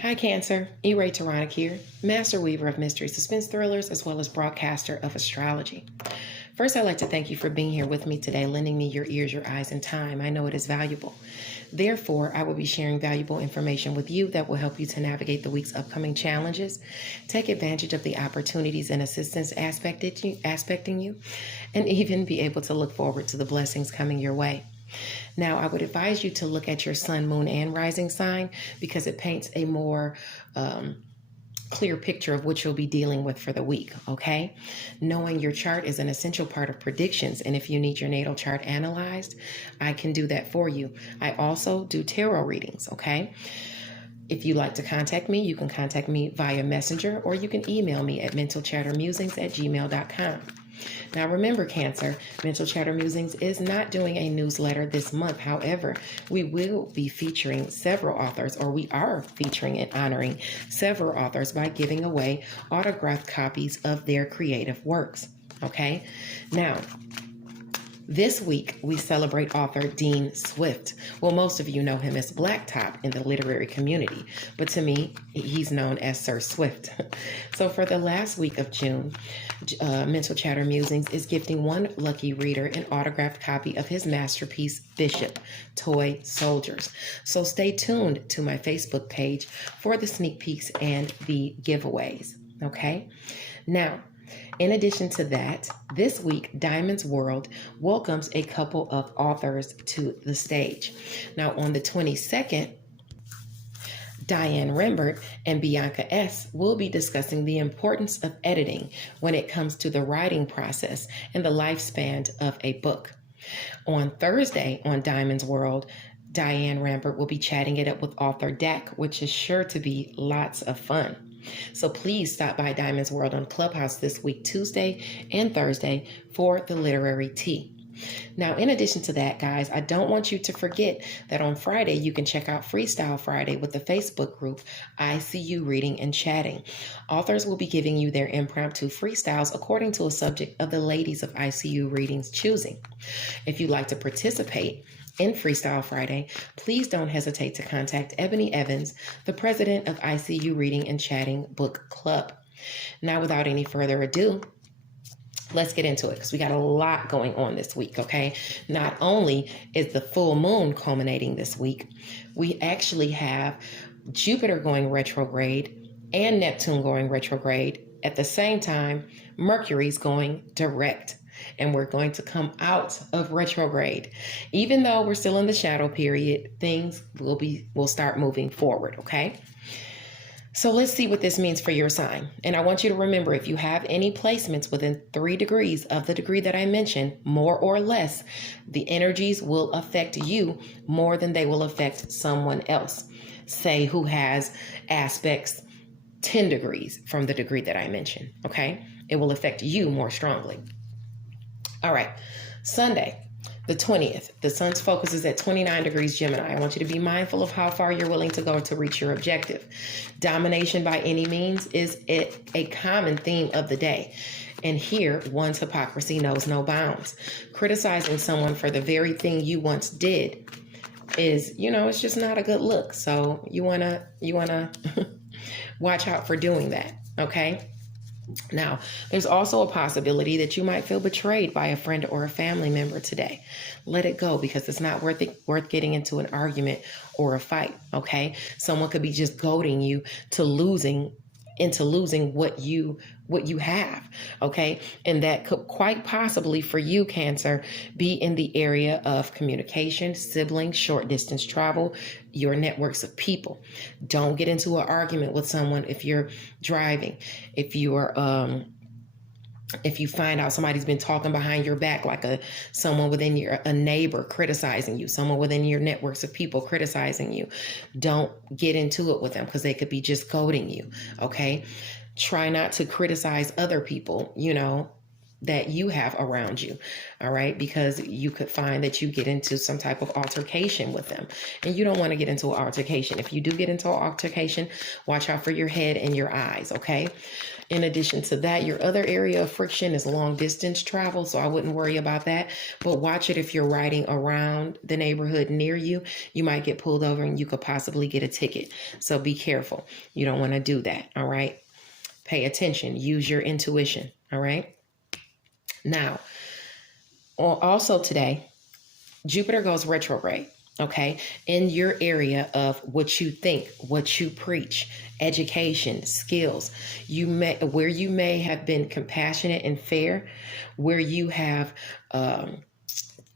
Hi Cancer, E-Ray Taronic here, Master Weaver of Mystery Suspense Thrillers as well as broadcaster of astrology. First, I'd like to thank you for being here with me today, lending me your ears, your eyes, and time. I know it is valuable. Therefore, I will be sharing valuable information with you that will help you to navigate the week's upcoming challenges, take advantage of the opportunities and assistance aspecting you, and even be able to look forward to the blessings coming your way. Now, I would advise you to look at your sun, moon, and rising sign because it paints a more clear picture of what you'll be dealing with for the week, okay? Knowing your chart is an essential part of predictions, and if you need your natal chart analyzed, I can do that for you. I also do tarot readings, okay? If you'd like to contact me, you can contact me via Messenger, or you can email me at mentalchattermusings@gmail.com. Now remember, Cancer, Mental Chatter Musings is not doing a newsletter this month. However, we will be featuring several authors, or we are featuring and honoring several authors by giving away autographed copies of their creative works. Okay? Now, this week, we celebrate author Dean Swift. Well, most of you know him as Blacktop in the literary community, but to me, he's known as Sir Swift. So for the last week of June, Mental Chatter Musings is gifting one lucky reader an autographed copy of his masterpiece, Bishop, Toy Soldiers. So stay tuned to my Facebook page for the sneak peeks and the giveaways, okay? Now, in addition to that, this week, Diamond's World welcomes a couple of authors to the stage. Now, on the 22nd, Diane Rembert and Bianca S. will be discussing the importance of editing when it comes to the writing process and the lifespan of a book. On Thursday, on Diamond's World, Diane Rembert will be chatting it up with author Dak, which is sure to be lots of fun. So please stop by Diamond's World on Clubhouse this week, Tuesday and Thursday, for the literary tea. Now, in addition to that, guys, I don't want you to forget that on Friday, you can check out Freestyle Friday with the Facebook group, I See You Reading and Chatting. Authors will be giving you their impromptu freestyles according to a subject of the ladies of ICU Reading's choosing. If you'd like to participate in Freestyle Friday, please don't hesitate to contact Ebony Evans, the president of ICU Reading and Chatting Book Club. Now, without any further ado, let's get into it because we got a lot going on this week, okay? Not only is the full moon culminating this week, we actually have Jupiter going retrograde and Neptune going retrograde. At the same time, Mercury's going direct. And we're going to come out of retrograde. Even though we're still in the shadow period, things will start moving forward, okay? So let's see what this means for your sign. And I want you to remember, if you have any placements within 3 degrees of the degree that I mentioned, more or less, the energies will affect you more than they will affect someone else. Say who has aspects 10 degrees from the degree that I mentioned, okay? It will affect you more strongly. All right, Sunday, the 20th, the sun's focus is at 29 degrees Gemini. I want you to be mindful of how far you're willing to go to reach your objective. Domination by any means is a common theme of the day. And here, one's hypocrisy knows no bounds. Criticizing someone for the very thing you once did is, it's just not a good look. So you wanna watch out for doing that, okay? Now, there's also a possibility that you might feel betrayed by a friend or a family member today. Let it go because it's not worth getting into an argument or a fight, okay? Someone could be just goading you to losing what you have, okay? And that could quite possibly for you, Cancer, be in the area of communication, siblings, short distance travel, your networks of people. Don't get into an argument with someone if you're driving, if you find out somebody's been talking behind your back, like someone within a neighbor criticizing you, someone within your networks of people criticizing you, don't get into it with them because they could be just goading you, okay? Try not to criticize other people, that you have around you. All right. Because you could find that you get into some type of altercation with them, and you don't want to get into an altercation. If you do get into an altercation, watch out for your head and your eyes. Okay. In addition to that, your other area of friction is long distance travel. So I wouldn't worry about that, but watch it. If you're riding around the neighborhood near you, you might get pulled over and you could possibly get a ticket. So be careful. You don't want to do that. All right. Pay attention. Use your intuition. All right. Now, also today, Jupiter goes retrograde. Okay. In your area of what you think, what you preach, education, skills, where you may have been compassionate and fair, where you have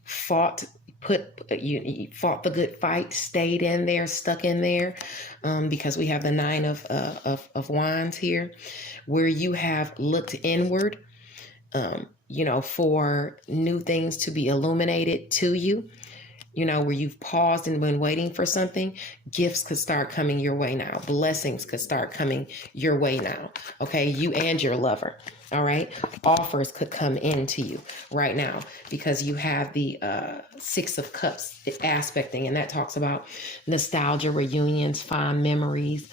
fought the good fight, stayed in there, stuck in there, because we have the Nine of Wands here, where you have looked inward, for new things to be illuminated to you. Where you've paused and been waiting for something, gifts could start coming your way now. Blessings could start coming your way now. Okay, you and your lover. All right, offers could come into you right now because you have the Six of Cups aspecting, and that talks about nostalgia, reunions, fond memories.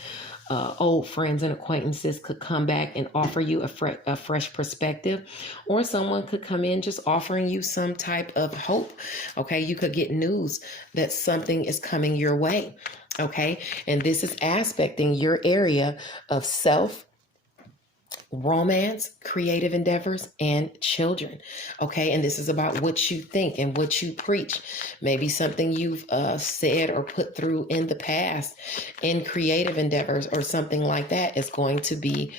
Old friends and acquaintances could come back and offer you a fresh perspective, or someone could come in just offering you some type of hope. Okay, you could get news that something is coming your way. Okay, and this is aspecting your area of self, romance, creative endeavors, and children. Okay, and this is about what you think and what you preach. Maybe something you've said or put through in the past in creative endeavors or something like that is going to be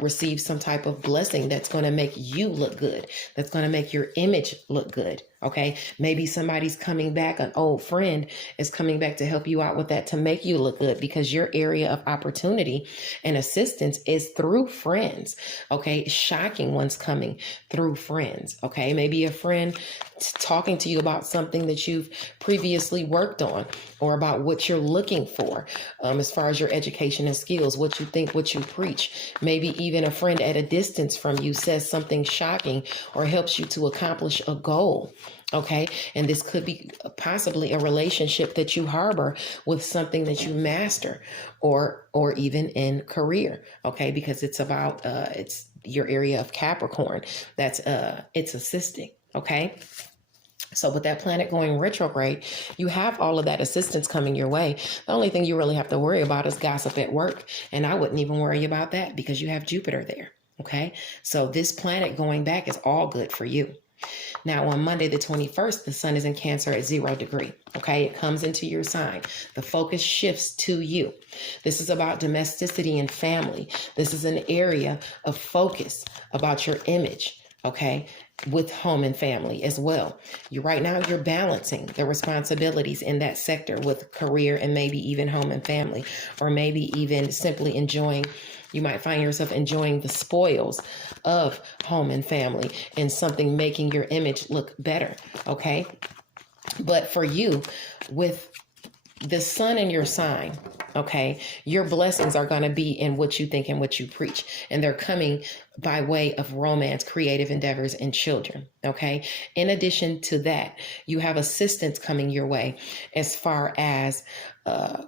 receive some type of blessing that's going to make you look good, that's going to make your image look good. Okay, maybe somebody's coming back, an old friend is coming back to help you out with that, to make you look good, because your area of opportunity and assistance is through friends. Okay, shocking ones coming through friends. Okay, maybe a friend talking to you about something that you've previously worked on, or about what you're looking for as far as your education and skills, what you think, what you preach. Maybe even a friend at a distance from you says something shocking or helps you to accomplish a goal. Okay, and this could be possibly a relationship that you harbor with something that you master, or even in career. Okay, because it's about it's your area of Capricorn. That's it's assisting. Okay. So with that planet going retrograde, you have all of that assistance coming your way. The only thing you really have to worry about is gossip at work. And I wouldn't even worry about that because you have Jupiter there. Okay. So this planet going back is all good for you. Now, on Monday, the 21st, the sun is in Cancer at 0 degree. Okay, it comes into your sign. The focus shifts to you. This is about domesticity and family. This is an area of focus about your image. Okay, with home and family as well. Right now, you're balancing the responsibilities in that sector with career and maybe even home and family, or maybe even simply enjoying. You might find yourself enjoying the spoils of home and family and something making your image look better. Okay. But for you, with the sun in your sign, okay, your blessings are going to be in what you think and what you preach. And they're coming by way of romance, creative endeavors, and children. Okay. In addition to that, you have assistance coming your way as far as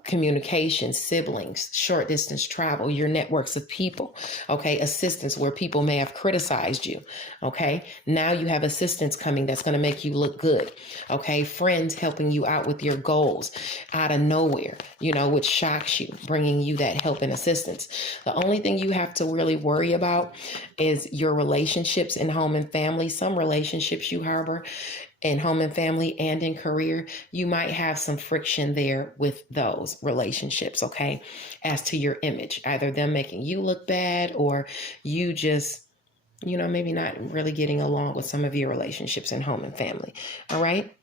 communication, siblings, short distance travel, your networks of people. Okay. Assistance where people may have criticized you. Okay. Now you have assistance coming that's going to make you look good. Okay. Friends helping you out with your goals out of nowhere, which shocks you, bringing you that help and assistance. The only thing you have to really worry about is your relationships in home and family. Some relationships you harbor in home and family and in career, you might have some friction there with those relationships. Okay. As to your image, either them making you look bad, or you just, maybe not really getting along with some of your relationships in home and family. All right.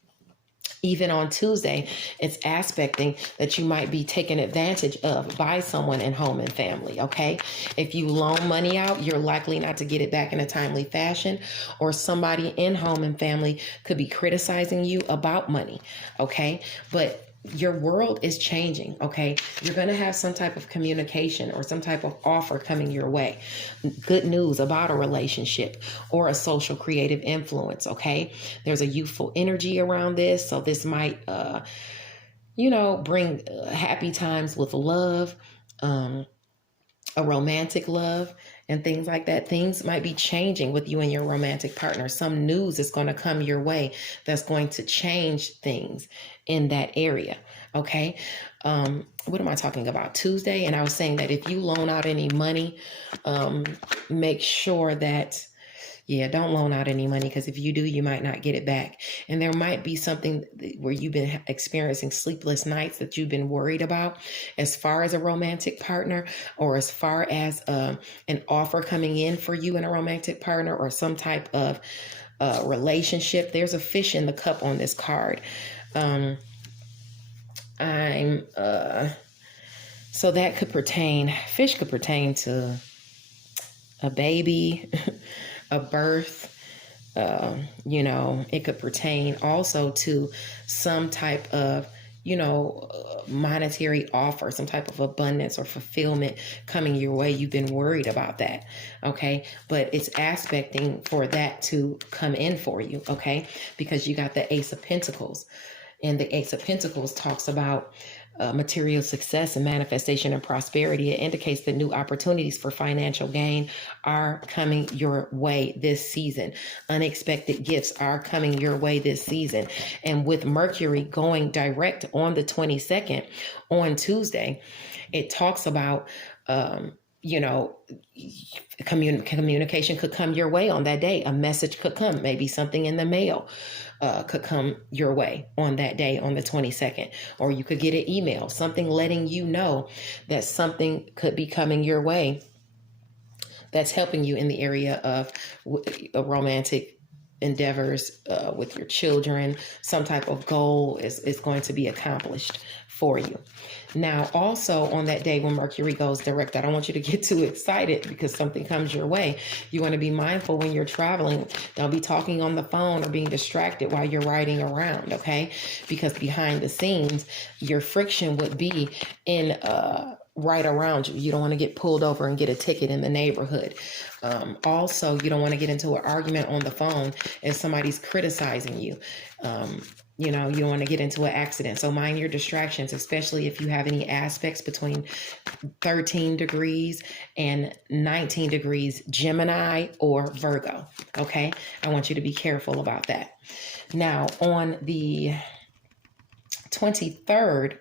Even on Tuesday, it's aspecting that you might be taken advantage of by someone in home and family. Okay. If you loan money out, you're likely not to get it back in a timely fashion, or somebody in home and family could be criticizing you about money. Okay. But your world is changing, okay? You're going to have some type of communication or some type of offer coming your way. Good news about a relationship or a social creative influence, okay? There's a youthful energy around this, so this might, bring happy times with love, a romantic love, and things like that. Things might be changing with you and your romantic partner. Some news is going to come your way that's going to change things in that area. Okay. What am I talking about? Tuesday. And I was saying that if you loan out any money, make sure that, don't loan out any money, because if you do, you might not get it back. And there might be something where you've been experiencing sleepless nights that you've been worried about as far as a romantic partner, or as far as an offer coming in for you and a romantic partner, or some type of relationship. There's a fish in the cup on this card. So that could pertain, fish could pertain to a baby, a birth. It could pertain also to some type of, monetary offer, some type of abundance or fulfillment coming your way. You've been worried about that. Okay. But it's aspecting for that to come in for you. Okay. Because you got the Ace of Pentacles, and the Ace of Pentacles talks about material success and manifestation and prosperity. It indicates that new opportunities for financial gain are coming your way this season. Unexpected gifts are coming your way this season. And with Mercury going direct on the 22nd, on Tuesday, it talks about, communication could come your way on that day. A message could come, maybe something in the mail could come your way on that day, on the 22nd, or you could get an email, something letting you know that something could be coming your way that's helping you in the area of romantic endeavors with your children. Some type of goal is going to be accomplished for you. Now, also on that day when Mercury goes direct, I don't want you to get too excited because something comes your way. You want to be mindful when you're traveling. Don't be talking on the phone or being distracted while you're riding around, okay? Because behind the scenes, your friction would be in right around you. You don't want to get pulled over and get a ticket in the neighborhood. Also, you don't want to get into an argument on the phone if somebody's criticizing you. You don't want to get into an accident. So mind your distractions, especially if you have any aspects between 13 degrees and 19 degrees Gemini or Virgo. Okay. I want you to be careful about that. Now, on the 23rd,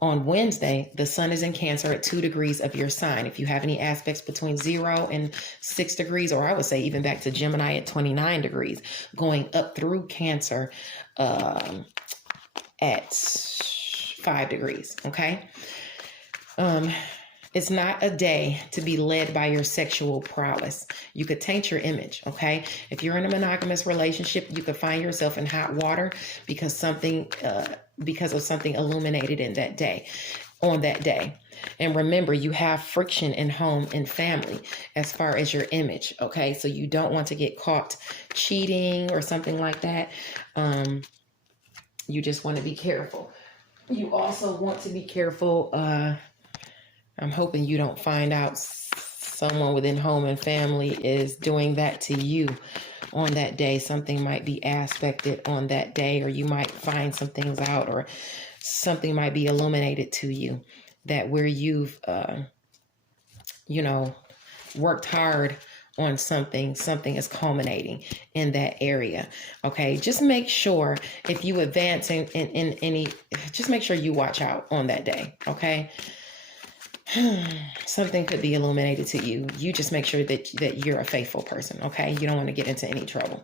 on Wednesday, the sun is in Cancer at 2 degrees of your sign. If you have any aspects between 0 and 6 degrees, or I would say even back to Gemini at 29 degrees, going up through Cancer at 5 degrees, okay? It's not a day to be led by your sexual prowess. You could taint your image, okay? If you're in a monogamous relationship, you could find yourself in hot water because of something illuminated in that day, on that day. And remember, you have friction in home and family as far as your image, okay? So you don't want to get caught cheating or something like that. You just want to be careful. You also want to be careful. I'm hoping you don't find out someone within home and family is doing that to you on that day. Something might be aspected on that day, or you might find some things out, or something might be illuminated to you that where you've, worked hard on something is culminating in that area. Okay. Just make sure if you advance in any, just make sure you watch out on that day. Okay. Something could be illuminated to you. You just make sure that you're a faithful person, okay? You don't want to get into any trouble.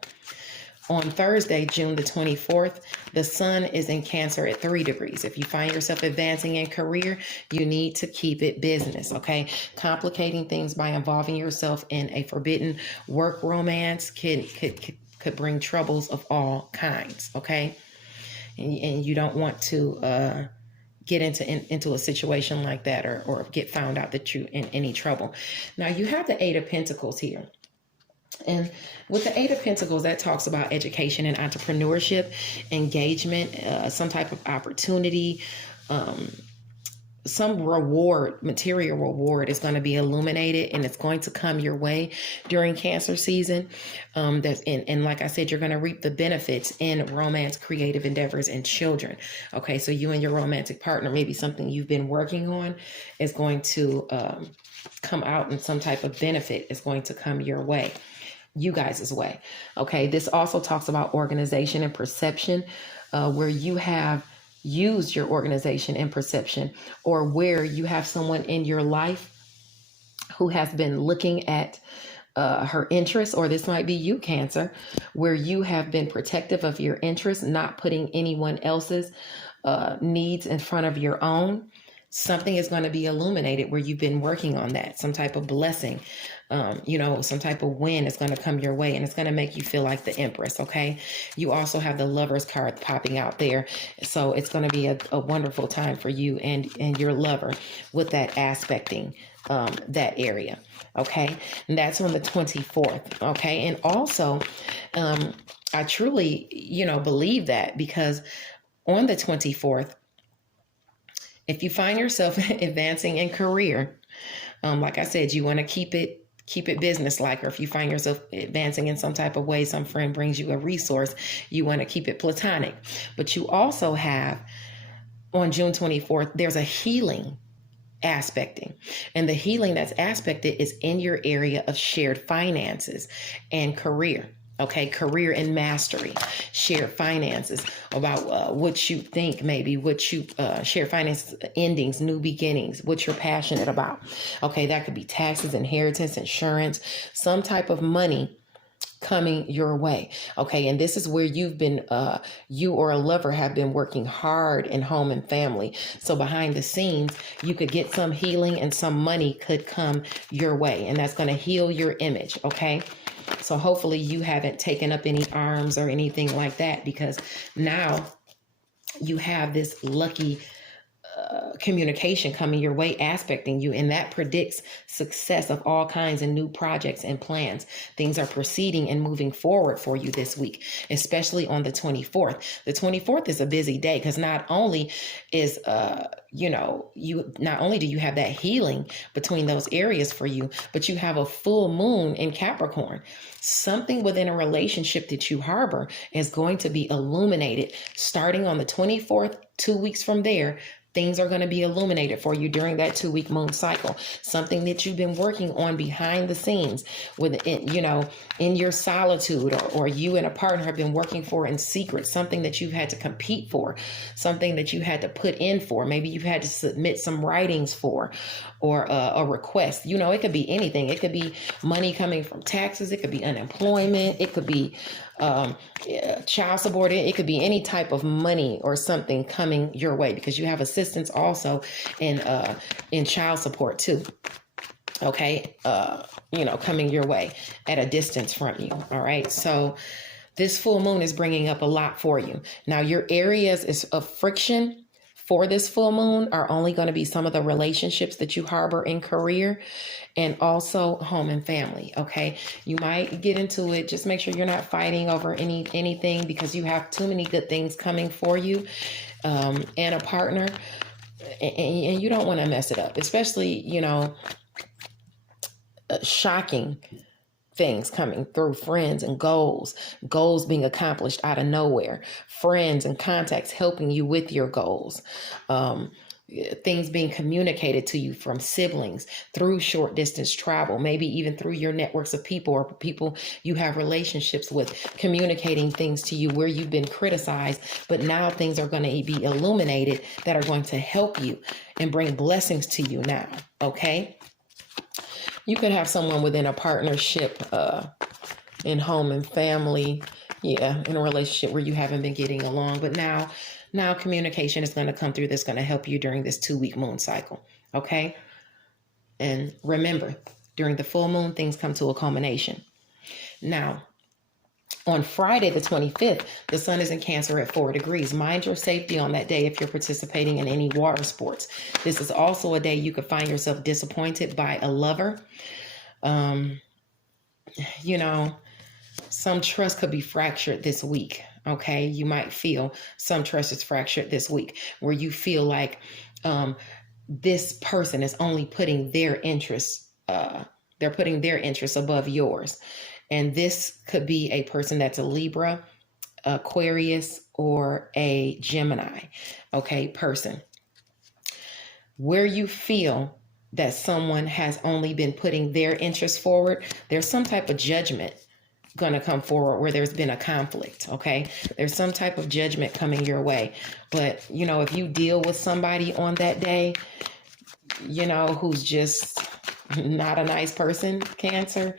On Thursday, June the 24th, the sun is in Cancer at 3 degrees. If you find yourself advancing in career, you need to keep it business, okay? Complicating things by involving yourself in a forbidden work romance could bring troubles of all kinds, okay? And you don't want to get into a situation like that, or get found out that you're in any trouble. Now, you have the 8 of Pentacles here. And with the Eight of Pentacles, that talks about education and entrepreneurship, engagement, some type of opportunity, um, some reward, material reward is going to be illuminated, and it's going to come your way during Cancer season. And like I said, you're going to reap the benefits in romance, creative endeavors, and children. Okay, so you and your romantic partner, maybe something you've been working on is going to come out, and some type of benefit is going to come your way, you guys' way. Okay, this also talks about organization and perception, where you have used your organization and perception, or where you have someone in your life who has been looking at her interests, or this might be you, Cancer, where you have been protective of your interests, not putting anyone else's needs in front of your own. Something is going to be illuminated where you've been working on that. Some type of blessing, some type of win is going to come your way, and it's going to make you feel like the Empress. Okay. You also have the Lover's card popping out there. So it's going to be a wonderful time for you and your lover with that aspecting that area. Okay. And that's on the 24th. Okay. And also, I truly, believe that, because on the 24th, if you find yourself advancing in career, like I said, you want to keep it business-like, or if you find yourself advancing in some type of way, some friend brings you a resource, you want to keep it platonic. But you also have, on June 24th, there's a healing aspecting. And the healing that's aspected is in your area of shared finances and career. Okay, career and mastery, shared finances, about what you think, maybe what you shared finance endings, new beginnings, what you're passionate about. Okay, that could be taxes, inheritance, insurance, some type of money coming your way. Okay, and this is where you've been, you or a lover have been working hard in home and family. So behind the scenes, you could get some healing, and some money could come your way, and that's going to heal your image. Okay. So hopefully you haven't taken up any arms or anything like that, because now you have this lucky communication coming your way, aspecting you, and that predicts success of all kinds and new projects and plans. Things are proceeding and moving forward for you this week, especially on the 24th. The 24th is a busy day, because not only is not only do you have that healing between those areas for you, but you have a full moon in Capricorn. Something within a relationship that you harbor is going to be illuminated starting on the 24th. 2 weeks from there, things are going to be illuminated for you during that 2-week moon cycle. Something that you've been working on behind the scenes, in your solitude, or you and a partner have been working for in secret, something that you've had to compete for, something that you had to put in for. Maybe you've had to submit some writings for, or a request. It could be anything. It could be money coming from taxes. It could be unemployment. It could be child support. It could be any type of money or something coming your way, because you have assistance also in child support too. Okay. Coming your way at a distance from you. All right. So this full moon is bringing up a lot for you. Now, your areas of friction for this full moon are only going to be some of the relationships that you harbor in career, and also home and family. Okay. You might get into it. Just make sure you're not fighting over anything, because you have too many good things coming for you, and a partner, and you don't want to mess it up, especially, shocking things coming through, friends and goals being accomplished out of nowhere, friends and contacts helping you with your goals, things being communicated to you from siblings through short distance travel, maybe even through your networks of people, or people you have relationships with, communicating things to you where you've been criticized, but now things are going to be illuminated that are going to help you and bring blessings to you now. Okay. You could have someone within a partnership, in home and family, in a relationship where you haven't been getting along, but now communication is going to come through. That's going to help you during this 2-week moon cycle. Okay. And remember, during the full moon, things come to a culmination. Now, on Friday, the 25th, the sun is in Cancer at 4 degrees. Mind your safety on that day if you're participating in any water sports. This is also a day you could find yourself disappointed by a lover. you know, some trust could be fractured this week. Okay. You might feel some trust is fractured this week where you feel like this person is only putting their interests, they're putting their interests above yours. And this could be a person that's a Libra, Aquarius, or a Gemini, okay, person, where you feel that someone has only been putting their interests forward. There's some type of judgment going to come forward where there's been a conflict. Okay. There's some type of judgment coming your way. But, you know, if you deal with somebody on that day, you know, who's just not a nice person, Cancer,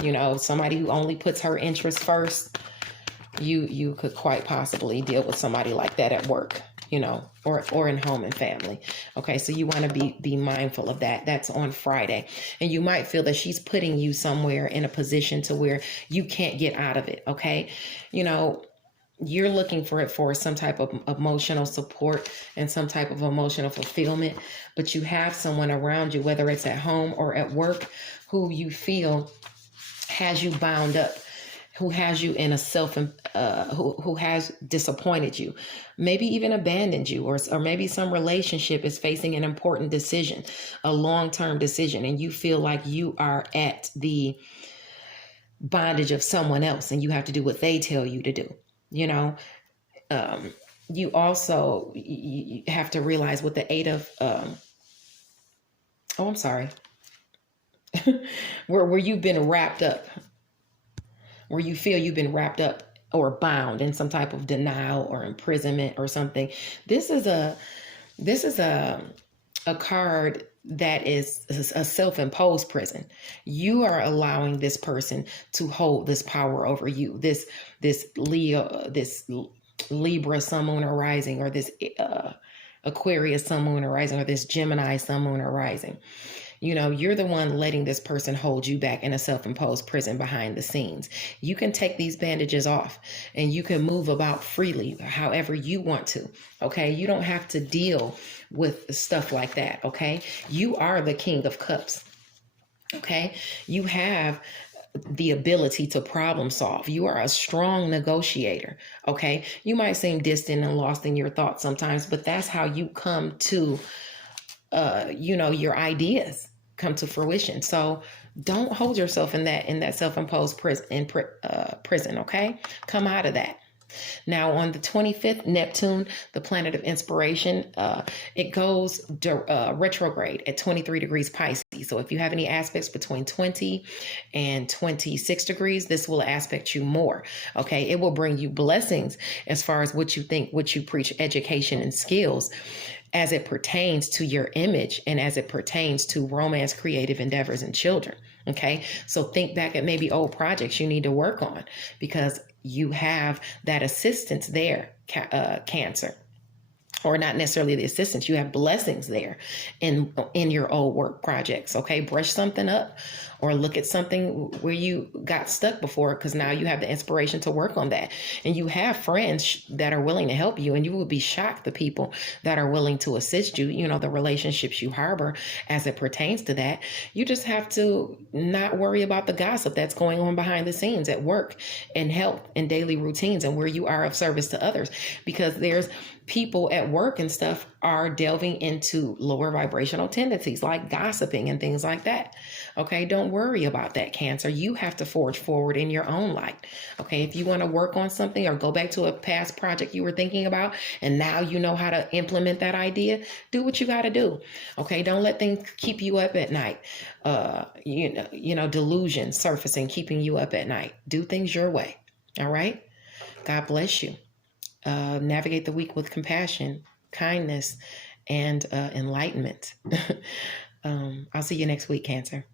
you know, somebody who only puts her interests first, you could quite possibly deal with somebody like that at work, you know, or in home and family. Okay, so you want to be mindful of that. That's on Friday. And you might feel that she's putting you somewhere in a position to where you can't get out of it. Okay, you know, you're looking for some type of emotional support and some type of emotional fulfillment, but you have someone around you, whether it's at home or at work, who you feel has you bound up, who has you in a who has disappointed you, maybe even abandoned you, or maybe some relationship is facing an important decision, a long-term decision, and you feel like you are at the bondage of someone else and you have to do what they tell you to do. You know, you also you have to realize with the eight of, I'm sorry, where you've been wrapped up, where you feel you've been wrapped up or bound in some type of denial or imprisonment or something. This is a card that is a self-imposed prison. You are allowing this person to hold this power over you. This Libra sun, moon, or rising, or this Aquarius sun, moon, or rising, or this Gemini sun, moon, or rising. You know, you're the one letting this person hold you back in a self-imposed prison behind the scenes. You can take these bandages off and you can move about freely however you want to. Okay. You don't have to deal with stuff like that. Okay. You are the King of Cups. Okay. You have the ability to problem solve. You are a strong negotiator. Okay. You might seem distant and lost in your thoughts sometimes, but that's how you come to, you know, your ideas come to fruition. So don't hold yourself in that self-imposed prison. Okay. Come out of that. Now on the 25th, Neptune, the planet of inspiration, it goes retrograde at 23 degrees Pisces. So if you have any aspects between 20 and 26 degrees, this will aspect you more. Okay. It will bring you blessings as far as what you think, what you preach, education and skills, as it pertains to your image and as it pertains to romance, creative endeavors, and children. Okay. So think back at maybe old projects you need to work on because you have that assistance there, Cancer. Or not necessarily the assistance, you have blessings there in your old work projects. Okay, brush something up or look at something where you got stuck before, because now you have the inspiration to work on that. And you have friends that are willing to help you, and you will be shocked the people that are willing to assist you, you know, the relationships you harbor as it pertains to that. You just have to not worry about the gossip that's going on behind the scenes at work and health and daily routines and where you are of service to others, because there's people at work and stuff are delving into lower vibrational tendencies like gossiping and things like that. Okay, don't worry about that, Cancer. You have to forge forward in your own light. Okay, if you want to work on something or go back to a past project you were thinking about and now you know how to implement that idea, do what you got to do. Okay, don't let things keep you up at night. You know, delusion surfacing, keeping you up at night. Do things your way. All right. God bless you. Navigate the week with compassion, kindness, and enlightenment. I'll see you next week, Cancer.